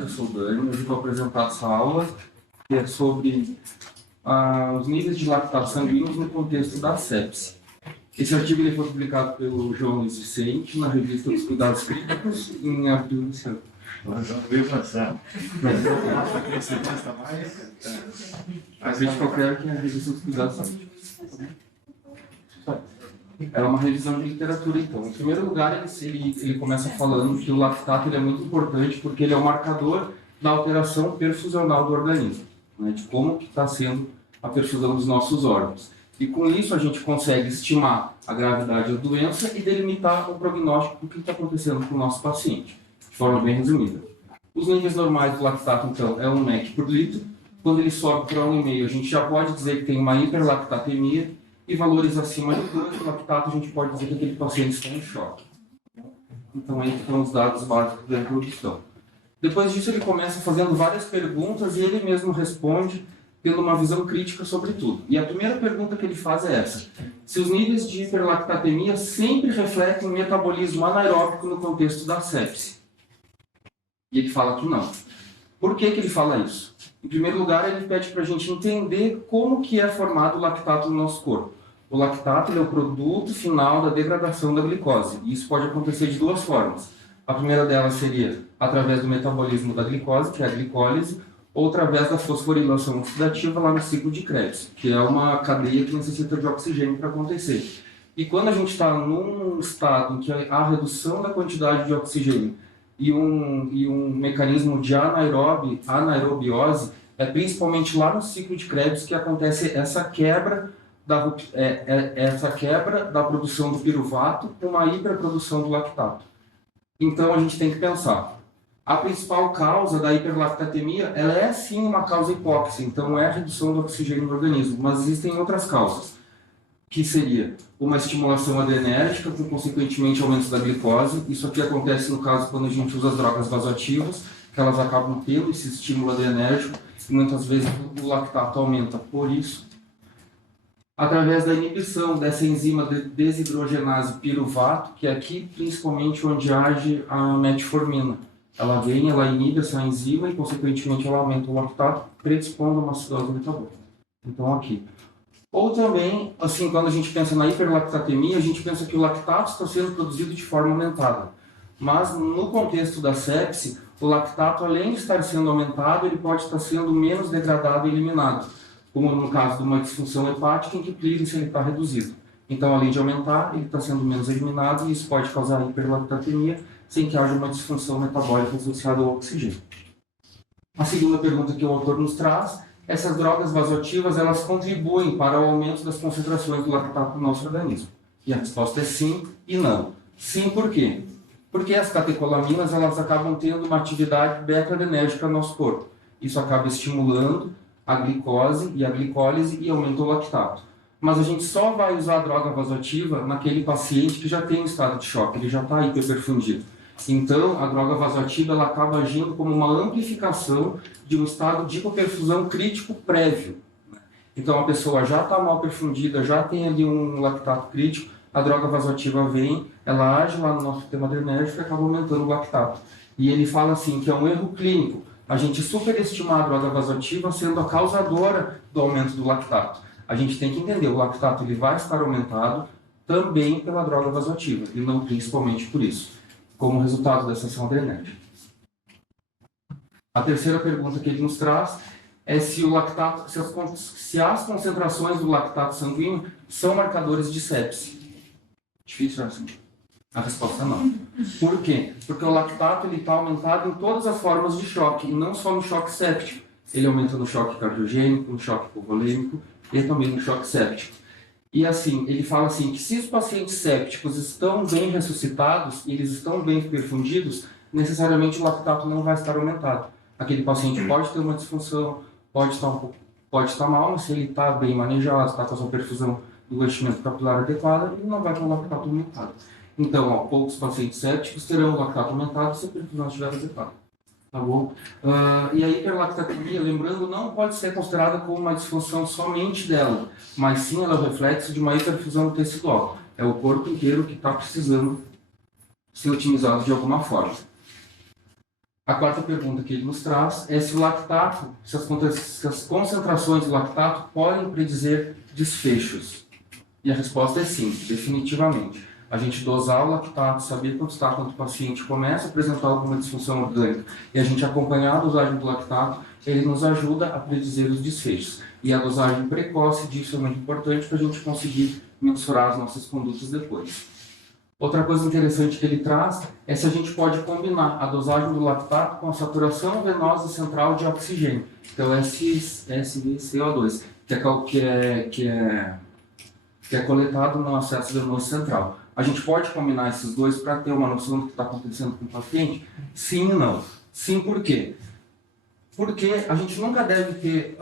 Eu sou o Dani, hoje vou apresentar essa aula, que é sobre os níveis de lactato sanguíneos no contexto da sepse. Esse artigo ele foi publicado pelo João Luiz Vicente na revista dos Cuidados Clínicos em abril desse ano. A gente qualquer que é a revista dos Cuidados Clínicos. É uma revisão de literatura, então. Em primeiro lugar, ele começa falando que o lactato ele é muito importante porque ele é o marcador da alteração perfusional do organismo, né, de como que está sendo a perfusão dos nossos órgãos. E com isso a gente consegue estimar a gravidade da doença e delimitar o prognóstico do que está acontecendo com o nosso paciente, de forma bem resumida. Os níveis normais do lactato, então, é 1 mEq por litro. Quando ele sobe para 1,5, a gente já pode dizer que tem uma hiperlactatemia. E valores acima de 2 do lactato, a gente pode dizer que aquele paciente está em choque. Então, aí estão os dados básicos da introdução. Depois disso, ele começa fazendo várias perguntas e ele mesmo responde tendo uma visão crítica sobre tudo. E a primeira pergunta que ele faz é essa: se os níveis de hiperlactatemia sempre refletem metabolismo anaeróbico no contexto da sepse? E ele fala que não. Por que ele fala isso? Em primeiro lugar, ele pede para a gente entender como que é formado o lactato no nosso corpo. O lactato é o produto final da degradação da glicose. E isso pode acontecer de duas formas. A primeira delas seria através do metabolismo da glicose, que é a glicólise, ou através da fosforilação oxidativa lá no ciclo de Krebs, que é uma cadeia que necessita de oxigênio para acontecer. E quando a gente está num estado em que há redução da quantidade de oxigênio e um mecanismo de anaerobiose, é principalmente lá no ciclo de Krebs que acontece essa quebra da produção do piruvato com uma hiperprodução do lactato. Então a gente tem que pensar, a principal causa da hiperlactatemia, ela é sim uma causa hipóxia, então é a redução do oxigênio no organismo, mas existem outras causas, que seria uma estimulação adrenérgica, com consequentemente aumento da glicose. Isso aqui acontece no caso quando a gente usa as drogas vasoativas, que elas acabam tendo esse estímulo adrenérgico, e muitas vezes o lactato aumenta por isso. Através da inibição dessa enzima de desidrogenase piruvato, que é aqui principalmente onde age a metformina. Ela inibe essa enzima e consequentemente ela aumenta o lactato, predispondo a uma acidose metabólica. Então aqui. Ou também, assim, quando a gente pensa na hiperlactatemia, a gente pensa que o lactato está sendo produzido de forma aumentada. Mas no contexto da sepse, o lactato, além de estar sendo aumentado, ele pode estar sendo menos degradado e eliminado, como no caso de uma disfunção hepática em que o clearance está reduzido. Então, além de aumentar, ele está sendo menos eliminado e isso pode causar hiperlactatemia sem que haja uma disfunção metabólica associada ao oxigênio. A segunda pergunta que o autor nos traz: essas drogas vasoativas, elas contribuem para o aumento das concentrações do lactato no nosso organismo? E a resposta é sim e não. Sim, por quê? Porque as catecolaminas, elas acabam tendo uma atividade beta-adrenérgica no nosso corpo. Isso acaba estimulando a glicose e a glicólise e aumenta o lactato. Mas a gente só vai usar a droga vasoativa naquele paciente que já tem um estado de choque, ele já está hiperperfundido. Então, a droga vasoativa ela acaba agindo como uma amplificação de um estado de hipoperfusão crítico prévio. Então, a pessoa já está mal perfundida, já tem ali um lactato crítico, a droga vasoativa vem, ela age lá no nosso sistema adrenérgico e acaba aumentando o lactato. E ele fala assim que é um erro clínico a gente superestimar a droga vasoativa sendo a causadora do aumento do lactato. A gente tem que entender, o lactato ele vai estar aumentado também pela droga vasoativa, e não principalmente por isso, como resultado dessa ação adrenérgica. A terceira pergunta que ele nos traz é se o lactato, se as concentrações do lactato sanguíneo são marcadores de sepse. Difícil assim? A resposta é não. Por quê? Porque o lactato está aumentado em todas as formas de choque, e não só no choque séptico. Ele aumenta no choque cardiogênico, no choque hipovolêmico e também no choque séptico. E assim, ele fala assim, que se os pacientes sépticos estão bem ressuscitados, e eles estão bem perfundidos, necessariamente o lactato não vai estar aumentado. Aquele paciente pode ter uma disfunção, pode estar mal, mas se ele está bem manejado, está com a sua perfusão do enchimento capilar adequada, ele não vai ter o lactato aumentado. Então, poucos pacientes sépticos terão o lactato aumentado se a perfusão estiver adequada. Tá bom? E a hiperlactatemia, lembrando, não pode ser considerada como uma disfunção somente dela, mas sim ela é o reflexo de uma hiperfusão tecidual. É o corpo inteiro que está precisando ser otimizado de alguma forma. A quarta pergunta que ele nos traz é se o lactato, se as concentrações do lactato podem predizer desfechos. E a resposta é sim, definitivamente. A gente dosar o lactato, saber quanto está quando o paciente começa a apresentar alguma disfunção orgânica e a gente acompanhar a dosagem do lactato, ele nos ajuda a predizer os desfechos. E a dosagem precoce disso é muito importante para a gente conseguir mensurar as nossas condutas depois. Outra coisa interessante que ele traz é se a gente pode combinar a dosagem do lactato com a saturação venosa central de oxigênio, que é o SVCO2, que é coletado no acesso venoso central. A gente pode combinar esses dois para ter uma noção do que está acontecendo com o paciente? Sim e não. Sim, por quê? Porque a gente nunca deve ter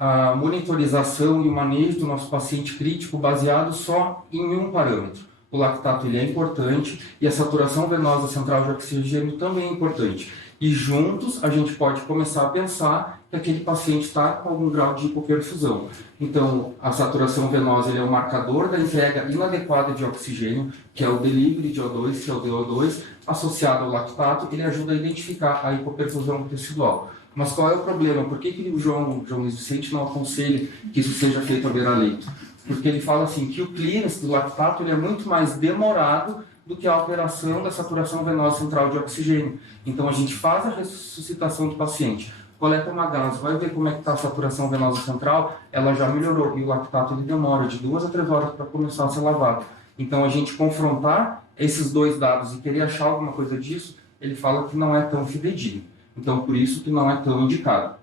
a monitorização e o manejo do nosso paciente crítico baseado só em um parâmetro. O lactato ele é importante e a saturação venosa central de oxigênio também é importante. E juntos a gente pode começar a pensar que aquele paciente está com algum grau de hipoperfusão. Então, a saturação venosa ele é um marcador da entrega inadequada de oxigênio, que é o delivery de O2, que é o DO2, associado ao lactato, ele ajuda a identificar a hipoperfusão tecidual. Mas qual é o problema? Por que o João Luiz Vicente não aconselha que isso seja feito à beira-leito? Porque ele fala assim que o clearance do lactato ele é muito mais demorado do que a alteração da saturação venosa central de oxigênio. Então a gente faz a ressuscitação do paciente, coleta uma gase, vai ver como é que está a saturação venosa central, ela já melhorou, e o lactato ele demora de 2 a 3 horas para começar a ser lavado. Então a gente confrontar esses dois dados e querer achar alguma coisa disso, ele fala que não é tão fidedigno. Então por isso que não é tão indicado.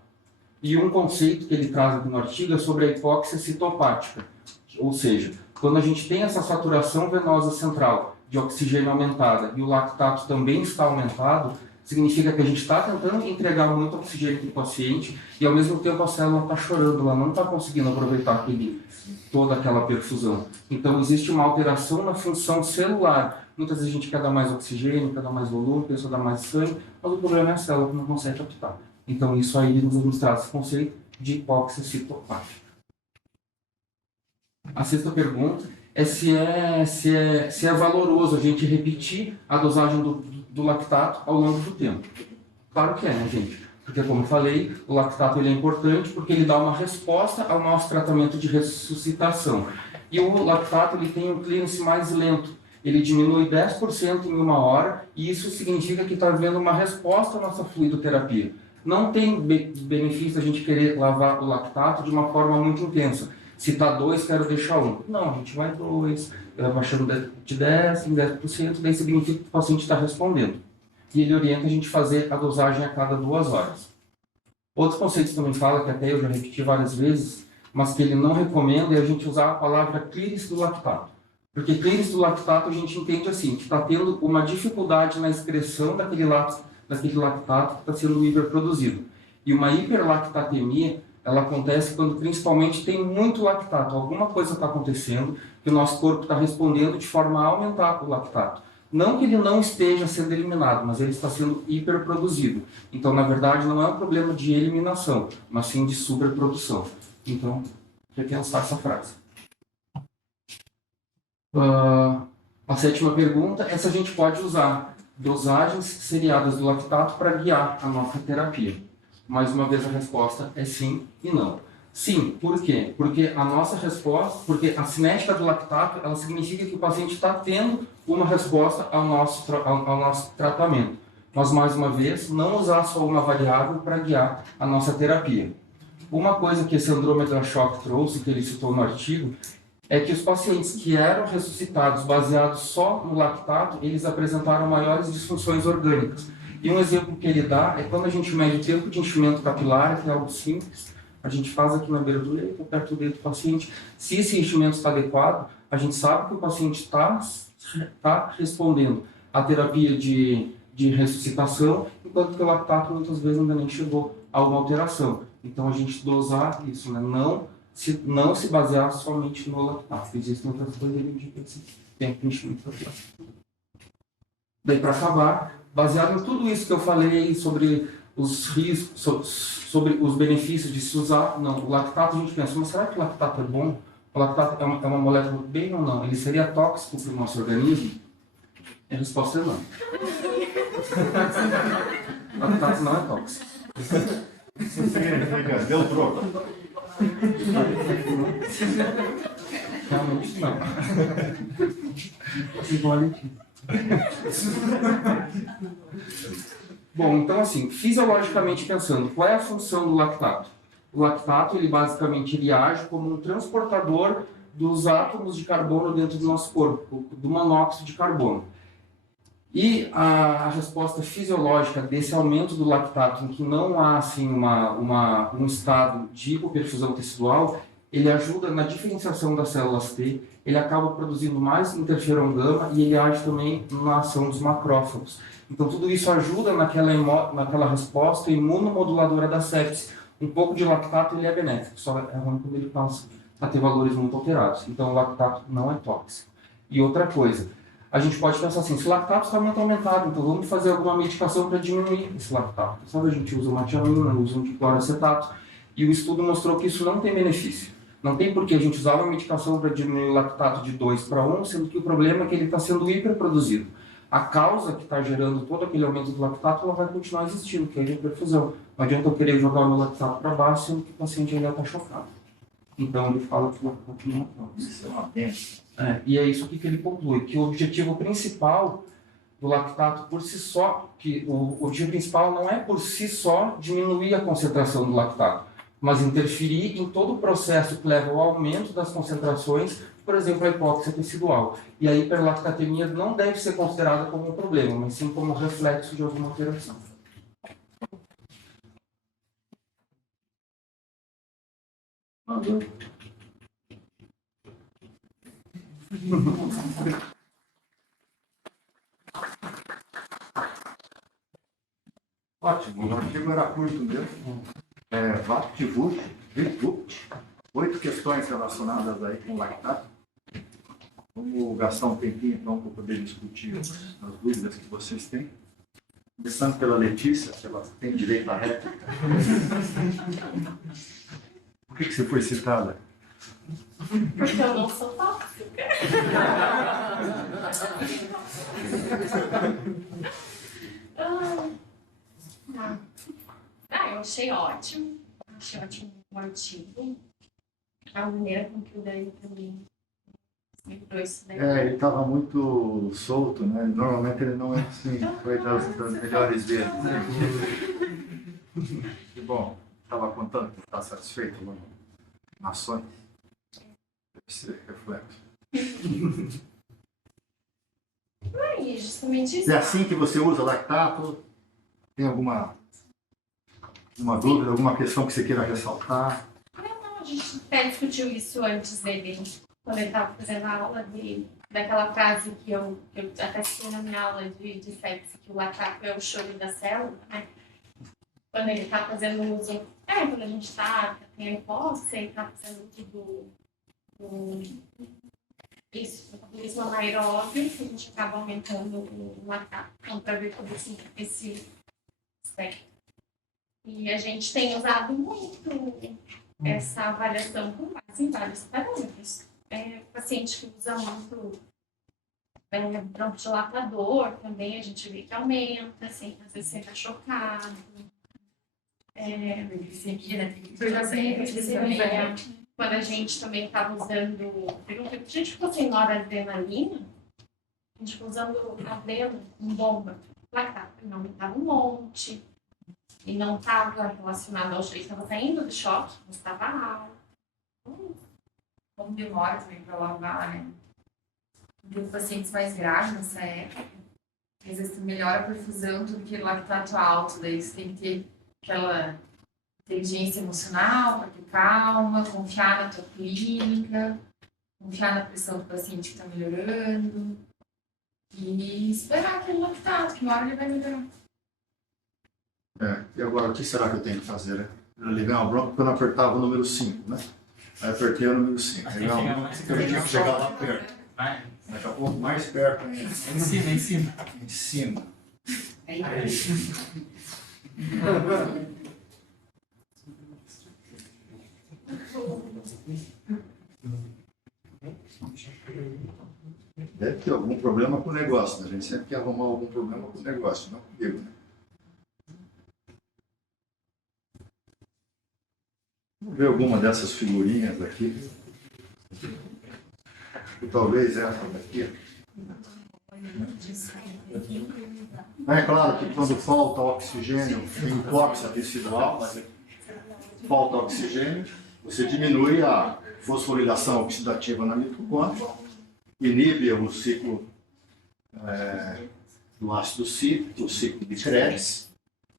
E um conceito que ele traz aqui no artigo é sobre a hipóxia citopática. Ou seja, quando a gente tem essa saturação venosa central de oxigênio aumentada e o lactato também está aumentado, significa que a gente está tentando entregar muito oxigênio para o paciente e ao mesmo tempo a célula está chorando, ela não está conseguindo aproveitar toda aquela perfusão. Então existe uma alteração na função celular. Muitas vezes a gente quer dar mais oxigênio, quer dar mais volume, quer dar mais sangue, mas o problema é a célula que não consegue captar. Então isso aí nos traz esse conceito de hipóxia citopática. A sexta pergunta é se é valoroso a gente repetir a dosagem do lactato ao longo do tempo. Claro que é, né, gente? Porque, como eu falei, o lactato ele é importante porque ele dá uma resposta ao nosso tratamento de ressuscitação. E o lactato ele tem um clearance mais lento. Ele diminui 10% em 1 hora e isso significa que está havendo uma resposta à nossa fluidoterapia. Não tem benefício a gente querer lavar o lactato de uma forma muito intensa. Se está 2, quero deixar 1. Não, a gente vai 2, baixando de 10 em 10%, daí significa que o paciente está respondendo. E ele orienta a gente fazer a dosagem a cada 2 horas. Outros conceitos também falam, que até eu já repeti várias vezes, mas que ele não recomenda é a gente usar a palavra clearance do lactato. Porque clearance do lactato a gente entende assim, que está tendo uma dificuldade na excreção daquele lactato que está sendo hiperproduzido. E uma hiperlactatemia ela acontece quando principalmente tem muito lactato. Alguma coisa está acontecendo que o nosso corpo está respondendo de forma a aumentar o lactato. Não que ele não esteja sendo eliminado, mas ele está sendo hiperproduzido. Então, na verdade, não é um problema de eliminação, mas sim de superprodução. Então, repensar essa frase. A sétima pergunta é se a gente pode usar dosagens seriadas do lactato para guiar a nossa terapia. Mais uma vez a resposta é sim e não. Sim, por quê? Porque a nossa resposta, porque a cinética do lactato, ela significa que o paciente está tendo uma resposta ao nosso tratamento. Mas, mais uma vez, não usar só uma variável para guiar a nossa terapia. Uma coisa que esse Andrômeda Schock trouxe, que ele citou no artigo, é que os pacientes que eram ressuscitados baseados só no lactato, eles apresentaram maiores disfunções orgânicas. E um exemplo que ele dá é quando a gente mede o tempo de enchimento capilar, que é algo simples, a gente faz aqui na beira do leito, perto do dedo do paciente. Se esse enchimento está adequado, a gente sabe que o paciente está respondendo à terapia de ressuscitação, enquanto que o lactato muitas vezes ainda nem chegou a uma alteração. Então a gente dosar isso, né? Não se basear somente no lactato. Existem outras coisas que tem enchimento capilar. Daí, para acabar, baseado em tudo isso que eu falei sobre os riscos, sobre os benefícios de se usar, não, o lactato a gente pensa, mas será que o lactato é bom? O lactato é uma molécula bem ou não? Ele seria tóxico para o nosso organismo? A resposta é não. Lactato não é tóxico. Deu troco. Realmente não. Bom, então assim, fisiologicamente pensando, qual é a função do lactato? O lactato, ele basicamente ele age como um transportador dos átomos de carbono dentro do nosso corpo, do monóxido de carbono. E a resposta fisiológica desse aumento do lactato, em que não há assim, um estado de hipoperfusão tecidual, ele ajuda na diferenciação das células T, ele acaba produzindo mais interferon gama e ele age também na ação dos macrófagos. Então, tudo isso ajuda naquela resposta imunomoduladora da sepse. Um pouco de lactato ele é benéfico, só é ruim quando ele passa a ter valores muito alterados. Então, o lactato não é tóxico. E outra coisa, a gente pode pensar assim, se o lactato está muito aumentado, então vamos fazer alguma medicação para diminuir esse lactato. Sabe, a gente usa uma tiamina, usa um cloroacetato, e o estudo mostrou que isso não tem benefício. Não tem por que a gente usar uma medicação para diminuir o lactato de 2 para 1, sendo que o problema é que ele está sendo hiperproduzido. A causa que está gerando todo aquele aumento do lactato, ela vai continuar existindo, que é a hiperperfusão. Não adianta eu querer jogar o meu lactato para baixo, sendo que o paciente ainda está chocado. Então ele fala que o lactato não é tóxico. Isso é uma benção. E é isso que ele conclui, que o objetivo principal do lactato por si só, que o objetivo principal não é por si só diminuir a concentração do lactato, mas interferir em todo o processo que leva ao aumento das concentrações, por exemplo, a hipóxia tecidual. E a hiperlactatemia não deve ser considerada como um problema, mas sim como reflexo de alguma alteração. Ótimo, o artigo era curto mesmo. VaptVut, 8 questões relacionadas aí com lactato. Vamos gastar um tempinho então para poder discutir as dúvidas que vocês têm. Começando pela Letícia, se ela tem direito à réplica. Por que você foi citada? Porque eu não sou tóxica. Eu achei ótimo. Achei ótimo o artigo. A maneira com que o Dani também lembrou isso daí. Ele estava muito solto, né? Normalmente ele não é assim, foi das melhores vezes. Que bom, estava contando que está satisfeito lá no Nações. Deve ser reflexo. É justamente isso. É assim que você usa lactato? Tem alguma dúvida, alguma questão que você queira ressaltar? Não, a gente até discutiu isso antes dele, quando ele estava fazendo a aula daquela frase que eu até citei na minha aula de sepse, que o lactato é o choro da célula, né? Quando ele está fazendo uso, quando a gente tem a hipóxia e está fazendo uso do metabolismo anaeróbio, que a gente acaba aumentando o lactato. Então, para ver todo esse aspecto. E a gente tem usado muito essa avaliação com base em vários parâmetros. Paciente que usa muito broncodilatador também, a gente vê que aumenta, assim, às vezes você está chocado. Glicemia. Quando a gente também estava usando... A gente ficou sem noradrenalina, a gente ficou usando adreno em bomba. Lactato, não aumentava um monte. E não estava relacionado ao choque, estava saindo do choque, mas estava alto. Como demora também para lavar, né? Tem pacientes mais graves nessa época, às vezes melhora a perfusão do que lactato alto, daí você tem que ter aquela inteligência emocional para ter calma, confiar na tua clínica, confiar na pressão do paciente que está melhorando e esperar aquele lactato, que uma hora ele vai melhorar. E agora, o que será que eu tenho que fazer? Né? Eu levei uma bronca porque eu não apertava o número 5, né? Aí apertei o número 5. Eu tinha que chegar lá perto. Daqui a pouco mais perto ainda. Em cima. Em cima. Deve ter algum problema com o negócio, né? A gente sempre quer arrumar algum problema com o negócio, não comigo, né? Vamos ver alguma dessas figurinhas aqui. Ou talvez essa daqui. É claro que quando falta oxigênio em hipóxia tecidual, falta oxigênio, você diminui a fosforilação oxidativa na mitocôndria, inibe o ciclo do ácido cítrico, o ciclo de Krebs,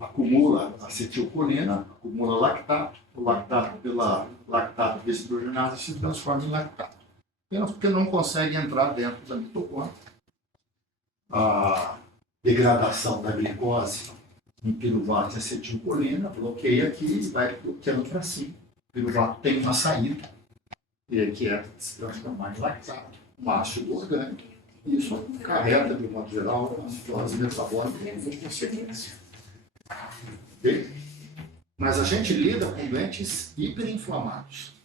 acumula acetilcolina, acumula lactato, o lactato pela lactato desidrogenase se transforma em lactato. Apenas porque não consegue entrar dentro da mitocôndria. A degradação da glicose em piruvato e acetilcolina bloqueia aqui e vai bloqueando para cima. O piruvato tem uma saída, que é se transformar em lactato, um ácido orgânico. E isso acarreta, de modo geral, uma acidose metabólica como consequência. Okay? Mas a gente lida com doentes hiperinflamados,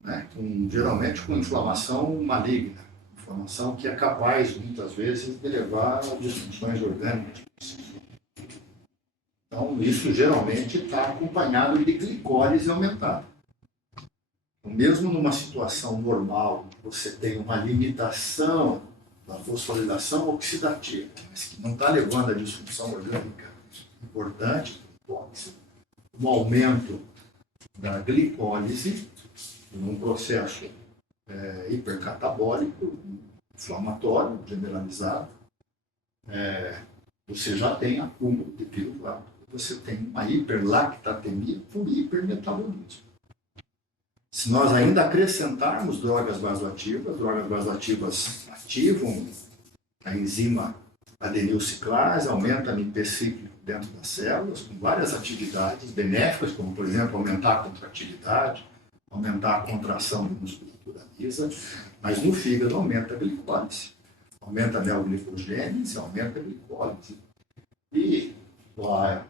né? Geralmente com inflamação maligna, inflamação que é capaz, muitas vezes, de levar a disfunções orgânicas. Então, isso geralmente está acompanhado de glicólise aumentada. Então, mesmo numa situação normal, você tem uma limitação da fosforilação oxidativa, mas que não está levando a disfunção orgânica importante, um aumento da glicólise, num processo hipercatabólico, inflamatório, generalizado, você já tem acúmulo de piruvato. Você tem uma hiperlactatemia por hipermetabolismo. Se nós ainda acrescentarmos drogas vasoativas ativam a enzima adenilciclase, aumenta a NP cíclico dentro das células, com várias atividades benéficas, como, por exemplo, aumentar a contratividade, aumentar a contração da musculatura lisa, mas no fígado aumenta a glicólise, aumenta a neoglicogênese, aumenta a glicólise. E a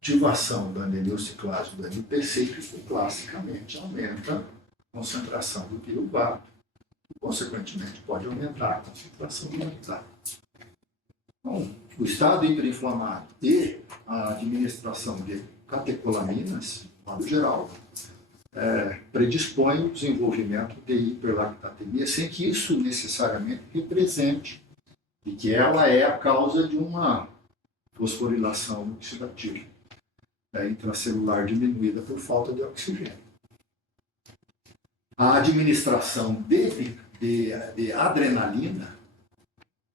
ativação da adenilciclase do NP cíclico, classicamente, aumenta a concentração do piruvato, e, consequentemente, pode aumentar a concentração do lactato. Então, o estado hiperinflamado e a administração de catecolaminas, de modo geral, predispõe o desenvolvimento de hiperlactatemia, sem que isso necessariamente represente e que ela é a causa de uma fosforilação oxidativa intracelular diminuída por falta de oxigênio. A administração de adrenalina,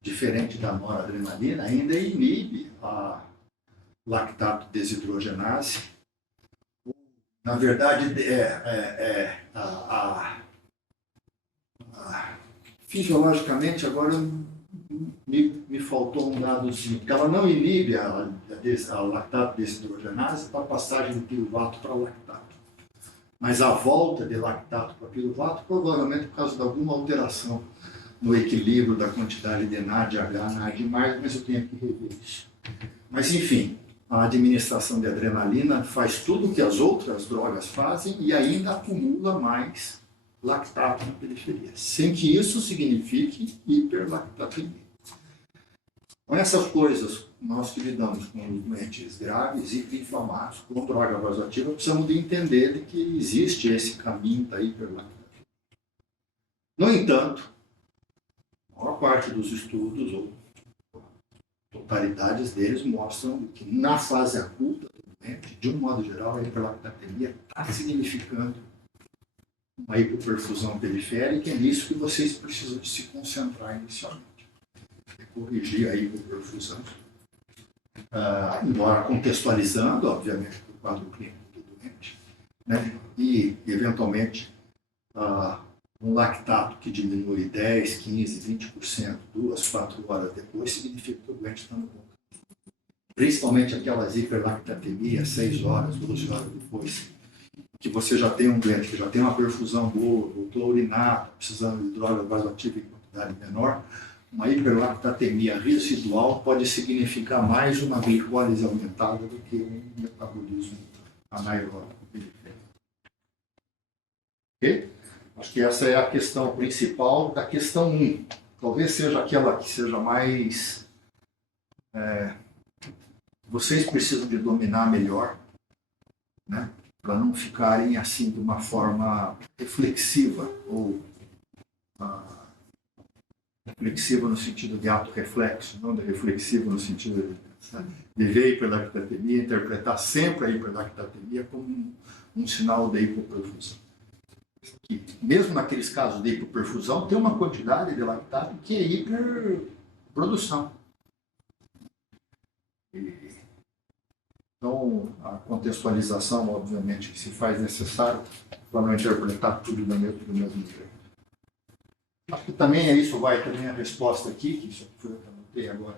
diferente da noradrenalina, ainda inibe a lactato desidrogenase. Na verdade, fisiologicamente, agora me faltou um dadozinho, porque ela não inibe a lactato desidrogenase para a passagem do piruvato para lactato. Mas a volta de lactato para piruvato, provavelmente por causa de alguma alteração no equilíbrio da quantidade de NADH, NAD+, mas eu tenho que rever isso. Mas, enfim, a administração de adrenalina faz tudo o que as outras drogas fazem e ainda acumula mais lactato na periferia, sem que isso signifique hiperlactatemia. Com essas coisas, nós que lidamos com doentes graves e hiperinflamados com droga vasoativa, precisamos de entender de que existe esse caminho da hiperlactatemia. No entanto, a maior parte dos estudos, ou totalidades deles, mostram que na fase aguda do doente, de um modo geral, a hiperlactatemia está significando uma hipoperfusão periférica, e é nisso que vocês precisam de se concentrar inicialmente. É corrigir a hipoperfusão, embora contextualizando, obviamente, o quadro clínico do doente, né? E, eventualmente, um lactato que diminui 10, 15, 20%, 2, 4 horas depois, significa que o doente está no bom. Principalmente aquelas hiperlactatemias, 6 horas, 12 horas depois, que você já tem um doente que já tem uma perfusão boa, voltou a urinar, precisando de droga vasoativa em quantidade menor, uma hiperlactatemia residual pode significar mais uma glicólise aumentada do que um metabolismo anaeróbico. Ok? Acho que essa é a questão principal da questão 1. Talvez seja aquela que seja mais... vocês precisam de dominar melhor, né? Para não ficarem assim de uma forma reflexiva, ou reflexiva no sentido de auto-reflexo, não de reflexivo no sentido de ver a hiperlactatemia, interpretar sempre a hiperlactatemia como um sinal de hipoperfusão. Que, mesmo naqueles casos de hipoperfusão, tem uma quantidade de lactato que é hiperprodução. Então, a contextualização, obviamente, se faz necessário para não interpretar tudo do mesmo jeito. Acho que também isso vai também a resposta aqui, que isso foi o que eu anotei agora,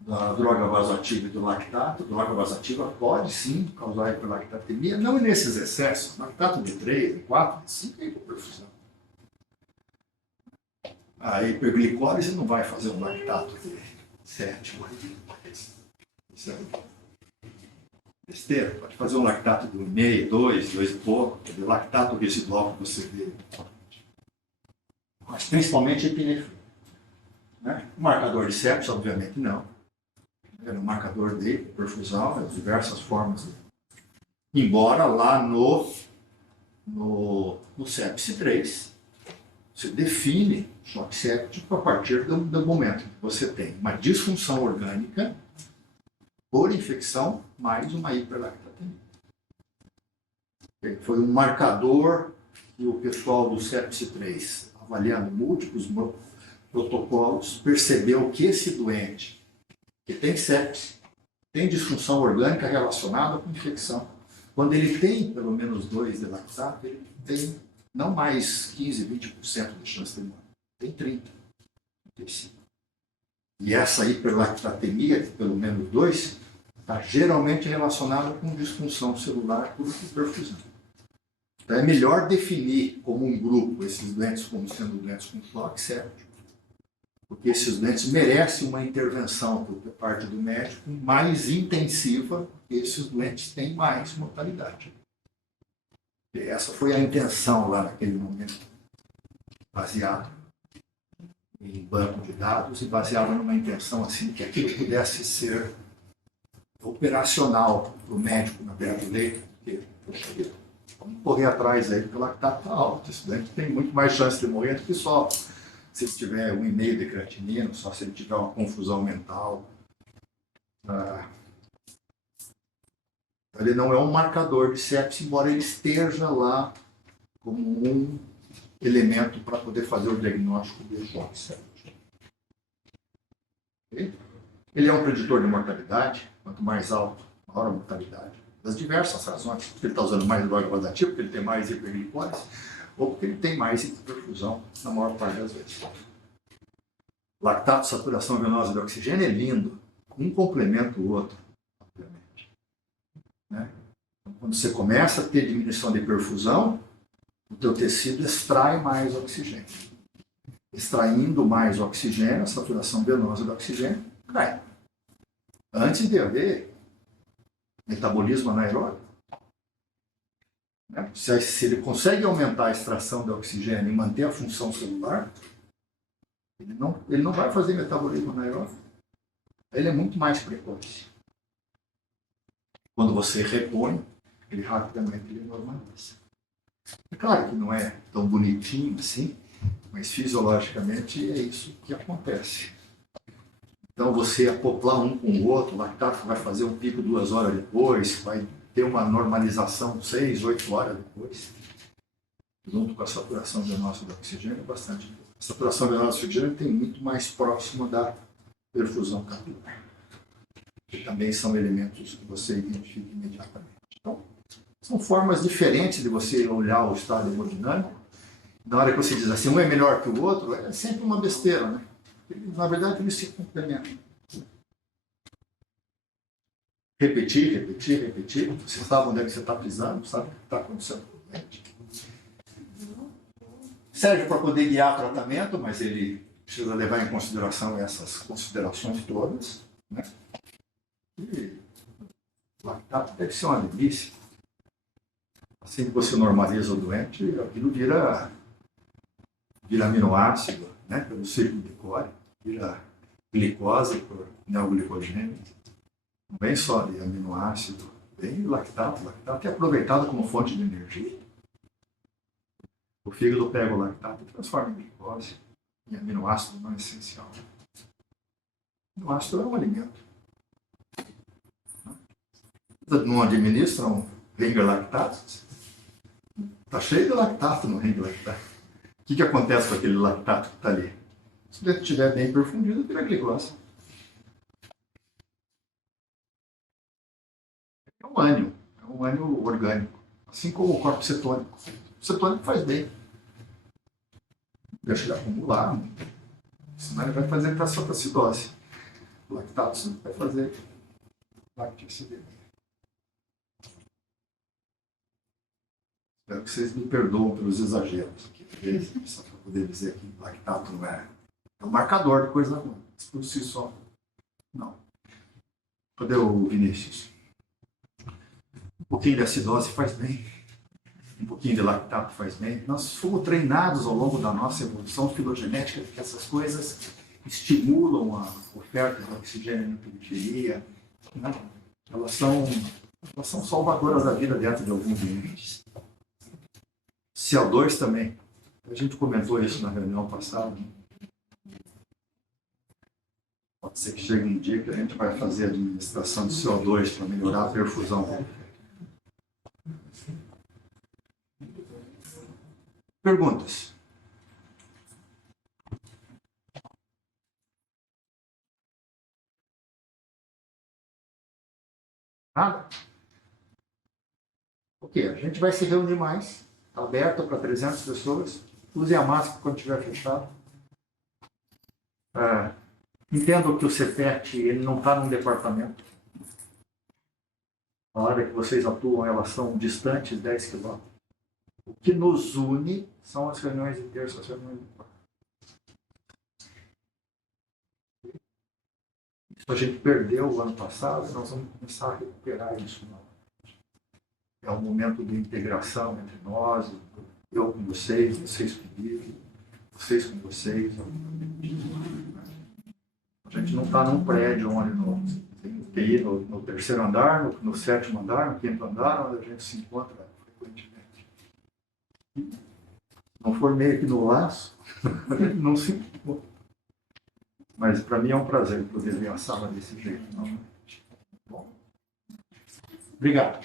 da droga vasoativa e do lactato. A droga vasoativa pode sim causar hiperlactatemia, não nesses excessos. Lactato de 3, de 4, de 5 é hipoperfusão. A hiperglicólise não vai fazer um lactato de 7, 8, isso é besteira. Pode fazer um lactato de 1,5, 2 e pouco, de lactato residual que você vê. Mas principalmente epinefrina. Né? O marcador de sepsis, obviamente, não. É um marcador de perfusão, as diversas formas. Embora lá no sepsis 3, você define choque séptico a partir do momento que você tem uma disfunção orgânica por infecção mais uma hiperlactatemia. Foi um marcador que o pessoal do sepsis 3, avaliando múltiplos protocolos, percebeu que esse doente que tem sepsis, tem disfunção orgânica relacionada com infecção, quando ele tem pelo menos 2 de lactato, ele tem não mais 15, 20% de chance de morte, tem 30, 35. E essa hiperlactatemia, pelo menos 2, está geralmente relacionada com disfunção celular por hiperfusão. Então é melhor definir como um grupo esses doentes como sendo doentes com choque séptico, porque esses doentes merecem uma intervenção por parte do médico mais intensiva, porque esses doentes têm mais mortalidade. E essa foi a intenção lá naquele momento, baseado em banco de dados e baseado numa intenção assim que aquilo pudesse ser operacional para o médico na beira do leito, porque vamos correr atrás aí, porque o lactato está alto. Esse doente tem muito mais chance de morrer do que só se ele tiver 1,5 de creatinina, só se ele tiver uma confusão mental. Ele não é um marcador de sepsis, embora ele esteja lá como um elemento para poder fazer o diagnóstico de choque séptico. Okay? Ele é um preditor de mortalidade, quanto mais alto, maior a mortalidade. Das diversas razões, porque ele está usando mais droga vasoativa, porque ele tem mais hiperglicose, ou porque ele tem mais hiperperfusão na maior parte das vezes. Lactato, saturação venosa de oxigênio é lindo, um complementa o outro, obviamente. Né? Então, quando você começa a ter diminuição de perfusão, o teu tecido extrai mais oxigênio. Extraindo mais oxigênio, a saturação venosa de oxigênio cai. Antes de haver metabolismo anaeróbico, né? Se ele consegue aumentar a extração de oxigênio e manter a função celular, ele não vai fazer metabolismo anaeróbico. Ele é muito mais precoce. Quando você repõe, ele rapidamente normaliza. É claro que não é tão bonitinho assim, mas fisiologicamente é isso que acontece. Então, você acoplar um com o outro, o lactato vai fazer um pico 2 horas depois, vai ter uma normalização 6, 8 horas depois, junto com a saturação venosa de oxigênio, é bastante. A saturação venosa de oxigênio tem muito mais próximo da perfusão capilar, que também são elementos que você identifica imediatamente. Então, são formas diferentes de você olhar o estado hemodinâmico. Na hora que você diz assim, um é melhor que o outro, é sempre uma besteira, né? Na verdade, eles se complementam. Repetir. Você sabe onde é que você está pisando, sabe o que está acontecendo com o doente. Serve para poder guiar tratamento, mas ele precisa levar em consideração essas considerações todas. Né? E o lactato deve ser uma delícia. Assim que você normaliza o doente, aquilo vira aminoácido, né? Pelo ciclo de Cori, vira glicose por neoglicogênese. Não vem só de aminoácido, vem lactato. O lactato é aproveitado como fonte de energia. O fígado pega o lactato e transforma em glicose, em aminoácido não essencial. O aminoácido é um alimento. Não administra um ringue lactato? Está cheio de lactato no ringue lactato. O que acontece com aquele lactato que está ali? Se ele estiver bem perfundido, vira glicose. É um ânion orgânico, assim como o corpo cetônico. O cetônico faz bem. Deixa ele acumular, senão ele vai fazer caçotacidose. O lactato vai fazer lactoacidez. Espero que vocês me perdoem pelos exageros aqui, só para poder dizer que lactato não é um marcador de coisa ruim, por si só. Não. Cadê o Vinícius? Um pouquinho de acidose faz bem, um pouquinho de lactato faz bem. Nós fomos treinados ao longo da nossa evolução filogenética que essas coisas estimulam a oferta de oxigênio na periferia, né? Elas são salvadoras da vida dentro de alguns ambientes. CO2 também. A gente comentou isso na reunião passada. Né? Pode ser que chegue um dia que a gente vai fazer a administração de CO2 para melhorar a perfusão. Perguntas? Nada? Ok, a gente vai se reunir mais. Está aberto para 300 pessoas. Use a máscara quando estiver fechado. Entendo que o CEPET ele não está num departamento. Na hora que vocês atuam, elas são distantes 10 quilômetros. O que nos une são as reuniões de terça, as reuniões de quarta. Isso a gente perdeu o ano passado, nós vamos começar a recuperar isso. É um momento de integração entre nós, eu com vocês, vocês comigo, vocês com vocês. A gente não está num prédio onde tem que ir no terceiro andar, no sétimo andar, no quinto andar, onde a gente se encontra frequentemente. Se não for meio que no laço, a gente não se encontra. Mas para mim é um prazer poder ver a sala desse jeito. Bom, obrigado.